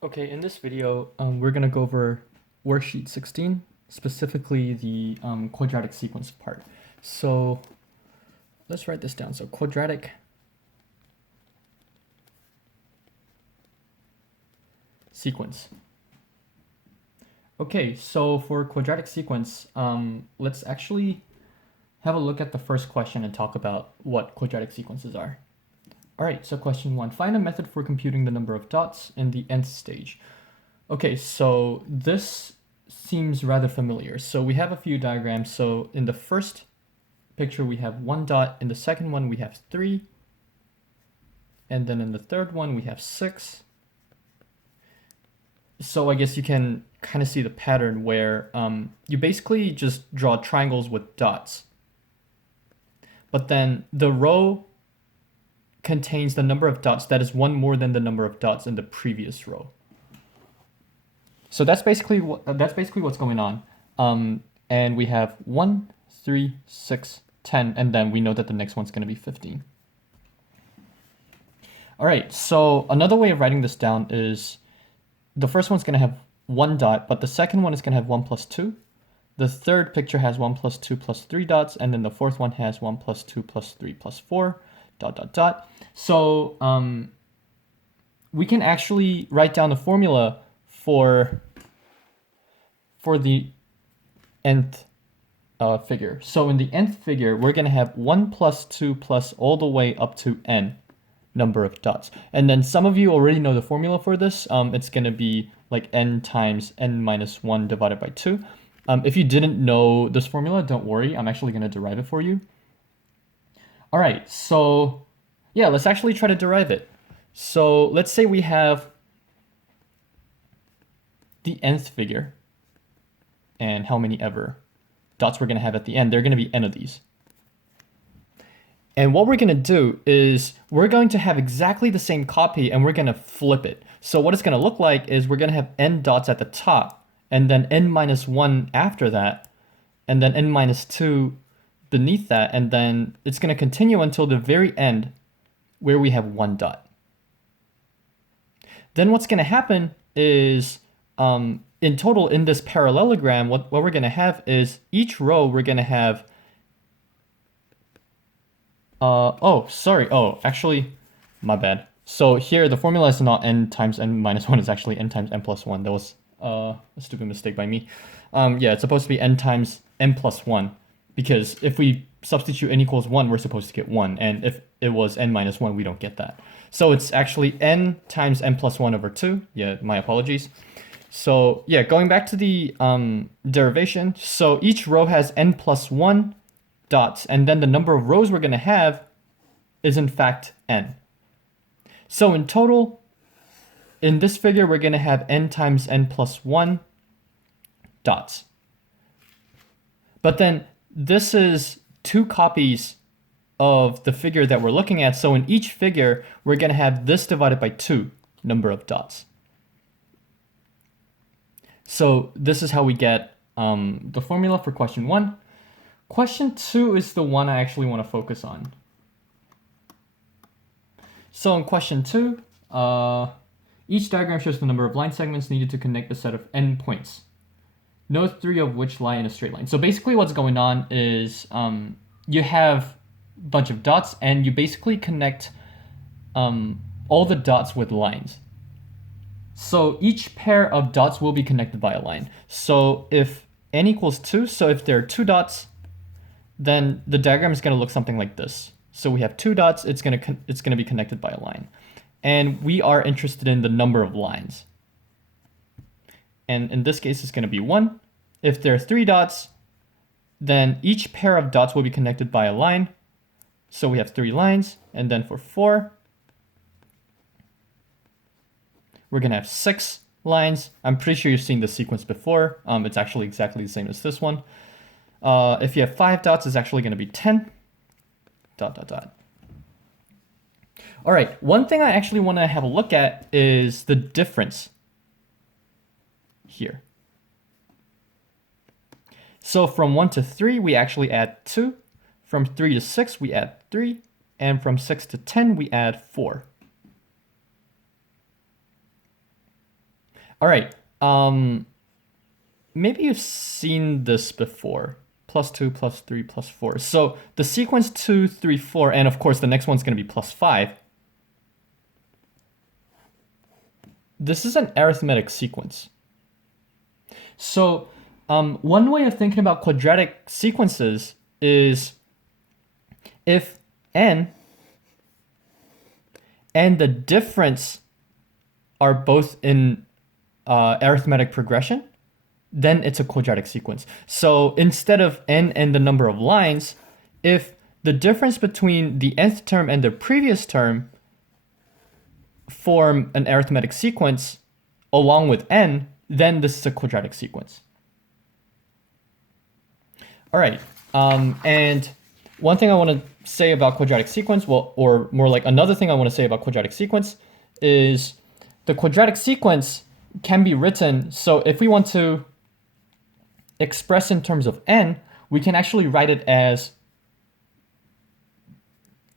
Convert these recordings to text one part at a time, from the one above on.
Okay, in this video, we're gonna go over worksheet 16, specifically the quadratic sequence part. So let's write this down. So quadratic sequence. Okay, so for quadratic sequence, let's actually have a look at the first question and talk about what quadratic sequences are. All right, so question 1, find a method for computing the number of dots in the nth stage. Okay, so this seems rather familiar. So we have a few diagrams. So in the first picture, we have 1 dot. In the second one, we have 3. And then in the third one, we have 6. So I guess you can kind of see the pattern where you basically just draw triangles with dots. But then the row contains the number of dots that is one more than the number of dots in the previous row. So that's basically what's going on. And we have 1, 3, 6, 10, and then we know that the next one's going to be 15. All right, so another way of writing this down is the first one's going to have 1 dot, but the second one is going to have 1 plus 2. The third picture has 1 plus 2 plus 3 dots, and then the fourth one has 1 plus 2 plus 3 plus 4, ... So we can actually write down the formula for the nth figure. So in the nth figure, we're going to have 1 plus 2 plus all the way up to n number of dots. And then some of you already know the formula for this. It's going to be like n times n minus 1 divided by 2. If you didn't know this formula, don't worry. I'm actually going to derive it for you. All right, so yeah, let's actually try to derive it. So let's say we have the nth figure and how many ever dots we're going to have at the end. There are going to be n of these. And what we're going to do is we're going to have exactly the same copy and we're going to flip it. So what it's going to look like is we're going to have n dots at the top and then n minus 1 after that and then n minus 2 beneath that, and then it's going to continue until the very end where we have 1 dot. Then what's going to happen is in total in this parallelogram, what we're going to have is each row we're going to have actually, my bad. So here the formula is not n times n minus 1, it's actually n times n plus 1. That was a stupid mistake by me. Yeah, it's supposed to be n times n plus 1, because if we substitute n equals 1, we're supposed to get 1, and if it was n minus 1, we don't get that. So it's actually n times n plus 1 over 2. Yeah, my apologies. So yeah, going back to the derivation, so each row has n plus 1 dots, and then the number of rows we're going to have is in fact n. So in total, in this figure, we're going to have n times n plus 1 dots. But then this is 2 copies of the figure that we're looking at. So in each figure, we're going to have this divided by 2 number of dots. So this is how we get the formula for question 1. Question 2 is the one I actually want to focus on. So in question 2, each diagram shows the number of line segments needed to connect a set of n points. Note 3 of which lie in a straight line. So basically what's going on is you have a bunch of dots and you basically connect all the dots with lines. So each pair of dots will be connected by a line. So if n equals 2, so if there are 2 dots, then the diagram is going to look something like this. So we have 2 dots, it's going to be connected by a line. And we are interested in the number of lines. And in this case, it's going to be 1. If there are 3 dots, then each pair of dots will be connected by a line. So we have 3 lines. And then for 4, we're going to have 6 lines. I'm pretty sure you've seen this sequence before. It's actually exactly the same as this one. If you have 5 dots, it's actually going to be 10. ... All right, one thing I actually want to have a look at is the difference here. So from 1 to 3, we actually add 2. From 3 to 6, we add 3. And from 6 to 10, we add 4. All right. Maybe you've seen this before. Plus 2, plus 3, plus 4. So the sequence 2, 3, 4, and of course the next one's going to be plus 5. This is an arithmetic sequence. So one way of thinking about quadratic sequences is if n and the difference are both in arithmetic progression, then it's a quadratic sequence. So instead of n and the number of lines, if the difference between the nth term and the previous term form an arithmetic sequence along with n, then this is a quadratic sequence. All right, and one thing I want to say about quadratic sequence, well, or more like another thing I want to say about quadratic sequence is the quadratic sequence can be written, so if we want to express in terms of n, we can actually write it as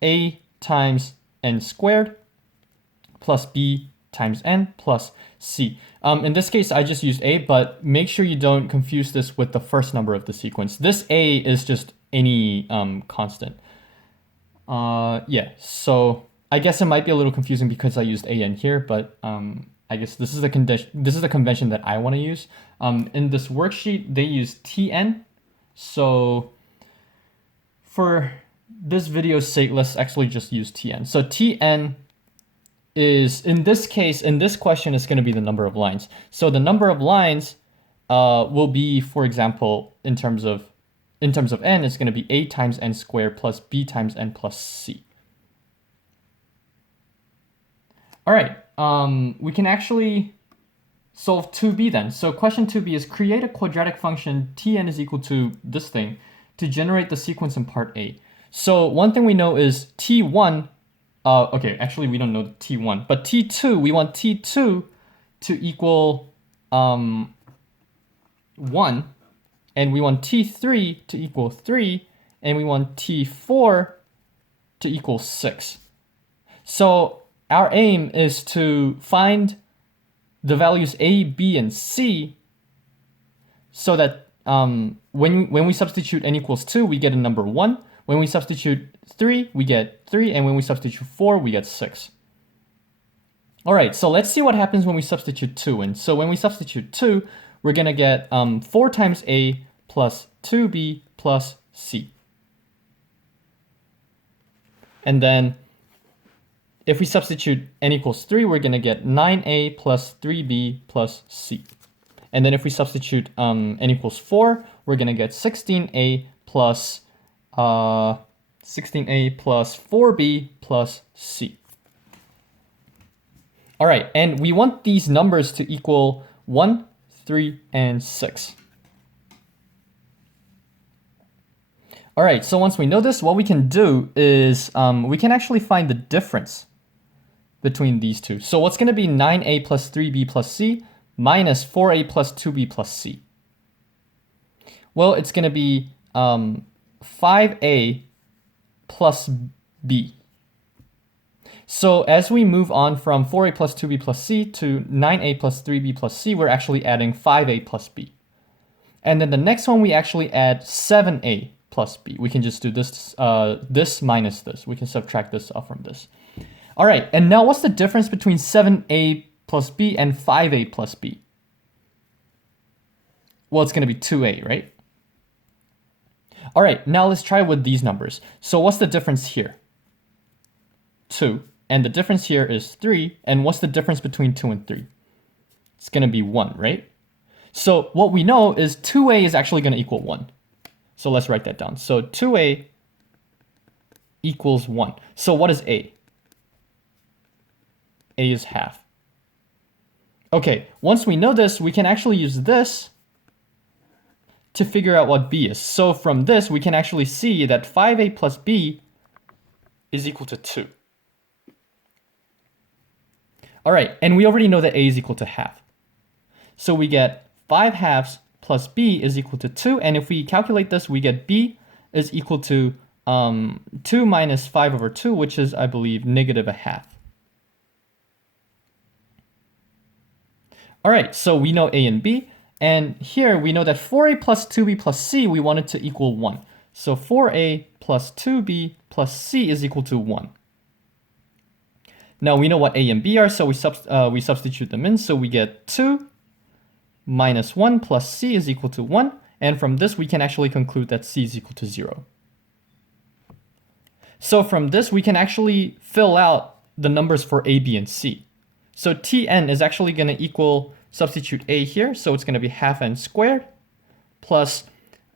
a times n squared plus b times n plus c. In this case, I just used a, but make sure you don't confuse this with the first number of the sequence. This a is just any constant. Yeah, so I guess it might be a little confusing because I used a in here, but I guess this is the convention that I want to use. In this worksheet, they use Tn. So for this video's sake, let's actually just use Tn. So Tn is, in this case, in this question, is going to be the number of lines. So the number of lines will be, for example, in terms of n, it's going to be a times n squared plus b times n plus c. All right, we can actually solve 2b then. So question 2b is create a quadratic function Tn is equal to this thing to generate the sequence in part A. So one thing we know is T1, okay, actually we don't know T1, but T2, we want T2 to equal 1, and we want T3 to equal 3, and we want T4 to equal 6. So our aim is to find the values a, b, and c so that when we substitute n equals 2, we get a number 1. When we substitute 3, we get 3, and when we substitute 4, we get 6. All right, so let's see what happens when we substitute 2 in. So when we substitute 2, we're going to get 4 times a plus 2b plus c. And then if we substitute n equals 3, we're going to get 9a plus 3b plus c. And then if we substitute n equals 4, we're going to get 16a plus 4b plus c. All right, and we want these numbers to equal 1, 3, and 6. All right, so once we know this, what we can do is we can actually find the difference between these two. So what's going to be 9a plus 3b plus c minus 4a plus 2b plus c? Well, it's going to be 5a plus b. So as we move on from 4a plus 2b plus c to 9a plus 3b plus c, we're actually adding 5a plus b. And then the next one, we actually add 7a plus b. We can just do this, this minus this. We can subtract this off from this. All right, and now what's the difference between 7a plus b and 5a plus b? Well, it's going to be 2a, right? All right, now let's try with these numbers. So what's the difference here? 2. And the difference here is 3. And what's the difference between 2 and 3? It's going to be 1, right? So what we know is 2a is actually going to equal 1. So let's write that down. So 2a equals 1. So what is a? A is half. Okay, once we know this, we can actually use this to figure out what b is. So from this, we can actually see that 5a plus b is equal to 2. All right, and we already know that a is equal to half. So we get 5 halves plus b is equal to 2, and if we calculate this, we get b is equal to 2 minus 5 over 2, which is, I believe, negative a half. All right, so we know a and b. And here we know that 4a plus 2b plus c, we want it to equal 1. So 4a plus 2b plus c is equal to 1. Now we know what a and b are, so we substitute them in. So we get 2 minus 1 plus c is equal to 1. And from this, we can actually conclude that c is equal to 0. So from this, we can actually fill out the numbers for a, b, and c. So Tn is actually going to equal, substitute a here, so it's going to be half n squared, plus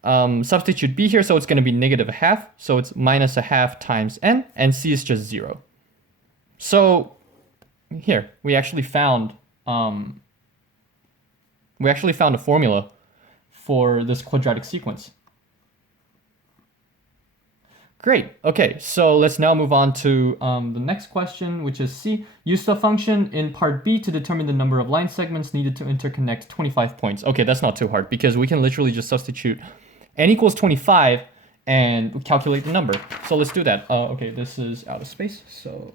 substitute b here, so it's going to be negative a half, so it's minus a half times n, and c is just 0. So here, we actually found a formula for this quadratic sequence. Great. Okay, so let's now move on to the next question, which is C. Use the function in part B to determine the number of line segments needed to interconnect 25 points. Okay, that's not too hard because we can literally just substitute n equals 25 and calculate the number. So let's do that. Okay, this is out of space, so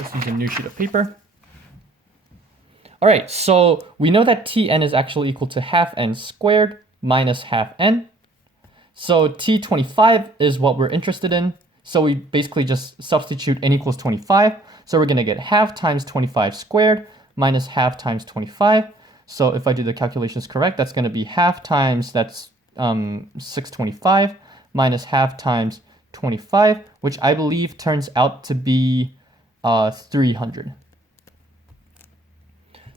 let's use a new sheet of paper. All right, so we know that Tn is actually equal to half n squared minus half n. So T25 is what we're interested in. So we basically just substitute n equals 25. So we're going to get half times 25 squared minus half times 25. So if I do the calculations correct, that's going to be half times, that's 625 minus half times 25, which I believe turns out to be 300.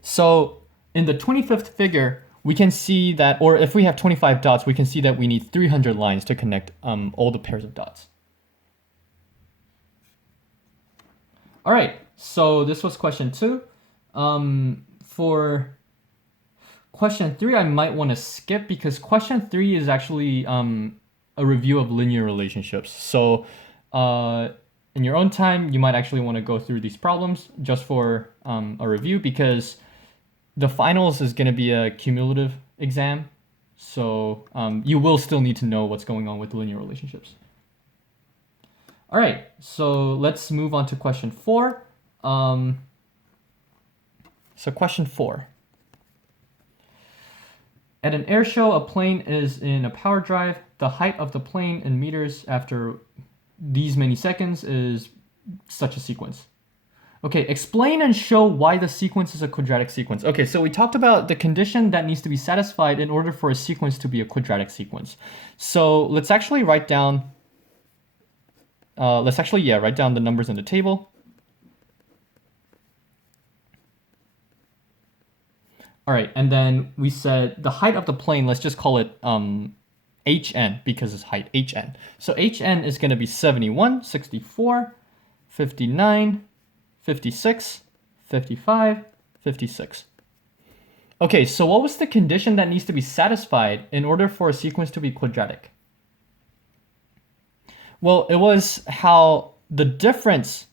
So in the 25th figure, we can see that, or if we have 25 dots, we can see that we need 300 lines to connect all the pairs of dots. All right, so this was question 2. For question 3, I might want to skip because question 3 is actually a review of linear relationships. So in your own time, you might actually want to go through these problems just for a review because the finals is going to be a cumulative exam, so you will still need to know what's going on with linear relationships. All right, so let's move on to question 4. So question 4. At an air show, a plane is in a power drive. The height of the plane in meters after these many seconds is such a sequence. Okay, explain and show why the sequence is a quadratic sequence. Okay, so we talked about the condition that needs to be satisfied in order for a sequence to be a quadratic sequence. So let's actually write down, write down the numbers in the table. All right, and then we said the height of the plane, let's just call it hn because it's height, hn. So hn is going to be 71, 64, 59, 56, 55, 56. Okay, so what was the condition that needs to be satisfied in order for a sequence to be quadratic? Well, it was how the difference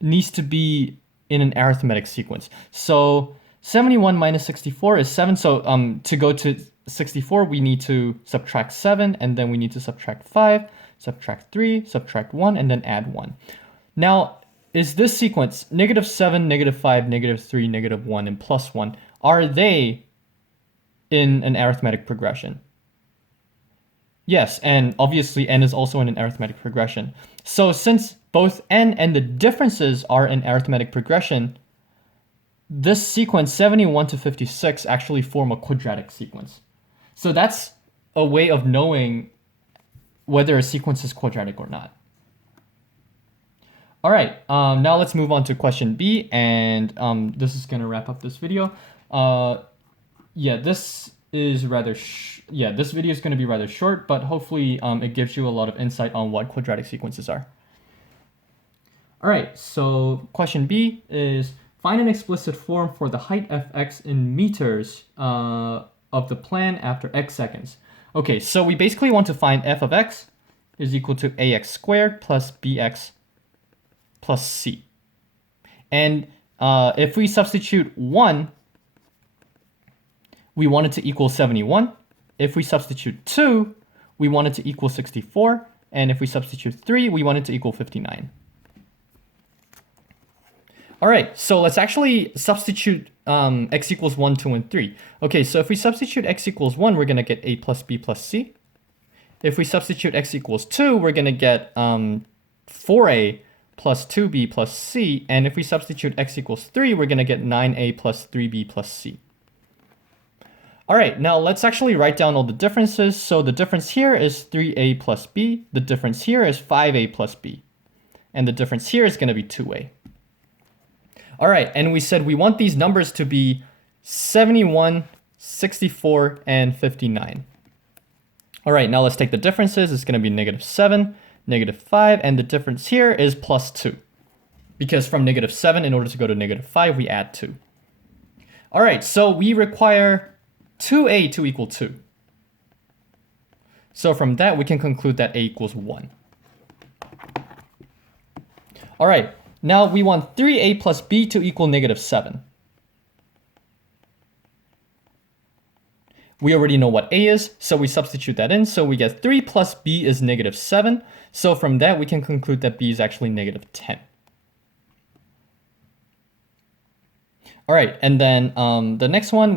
needs to be in an arithmetic sequence. So 71 minus 64 is 7. So to go to 64, we need to subtract 7, and then we need to subtract 5, subtract 3, subtract 1, and then add 1. Now, is this sequence, negative 7, negative 5, negative 3, negative 1, and plus 1, are they in an arithmetic progression? Yes, and obviously n is also in an arithmetic progression. So since both n and the differences are in arithmetic progression, this sequence 71 to 56 actually form a quadratic sequence. So that's a way of knowing whether a sequence is quadratic or not. All right, now let's move on to question B, and this is gonna wrap up this video. This video is gonna be rather short, but hopefully it gives you a lot of insight on what quadratic sequences are. All right, so question B is find an explicit form for the height fx in meters of the plan after x seconds. Okay, so we basically want to find f of x is equal to ax squared plus bx plus c. And if we substitute 1, we want it to equal 71. If we substitute 2, we want it to equal 64. And if we substitute 3, we want it to equal 59. All right, so let's actually substitute x equals 1, 2, and 3. Okay, so if we substitute x equals 1, we're going to get a plus b plus c. If we substitute x equals 2, we're going to get 4a plus 2b plus c. And if we substitute x equals 3, we're going to get 9a plus 3b plus c. All right, now let's actually write down all the differences. So the difference here is 3a plus b. The difference here is 5a plus b. And the difference here is going to be 2a. All right, and we said we want these numbers to be 71, 64, and 59. All right, now let's take the differences. It's going to be -7, -5, and the difference here is +2. Because from -7, in order to go to -5, we add 2. All right, so we require 2a to equal 2. So from that, we can conclude that a equals 1. All right, now we want 3a plus b to equal -7. We already know what a is, so we substitute that in. So we get 3 plus b is -7. So from that, we can conclude that b is actually -10. All right, and then the next one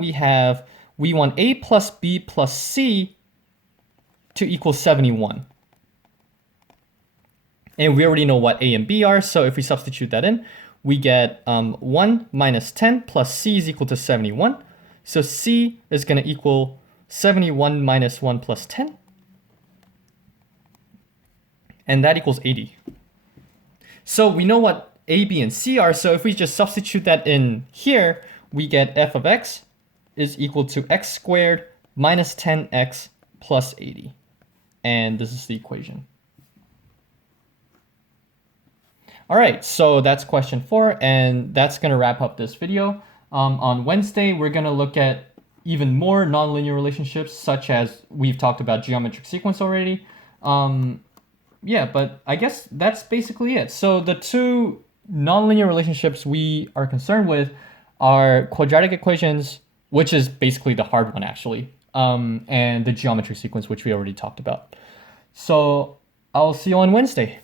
we want a plus b plus c to equal 71. And we already know what a and b are, so if we substitute that in, we get 1 minus 10 plus c is equal to 71. So c is going to equal 71 minus 1 plus 10. And that equals 80. So we know what a, b, and c are, so if we just substitute that in here, we get f of x is equal to x squared minus 10x plus 80. And this is the equation. All right, so that's question 4, and that's going to wrap up this video. On Wednesday, we're going to look at even more nonlinear relationships, such as we've talked about geometric sequence already. Yeah, but I guess that's basically it. So the two nonlinear relationships we are concerned with are quadratic equations, which is basically the hard one actually, and the geometry sequence, which we already talked about. So I'll see you on Wednesday.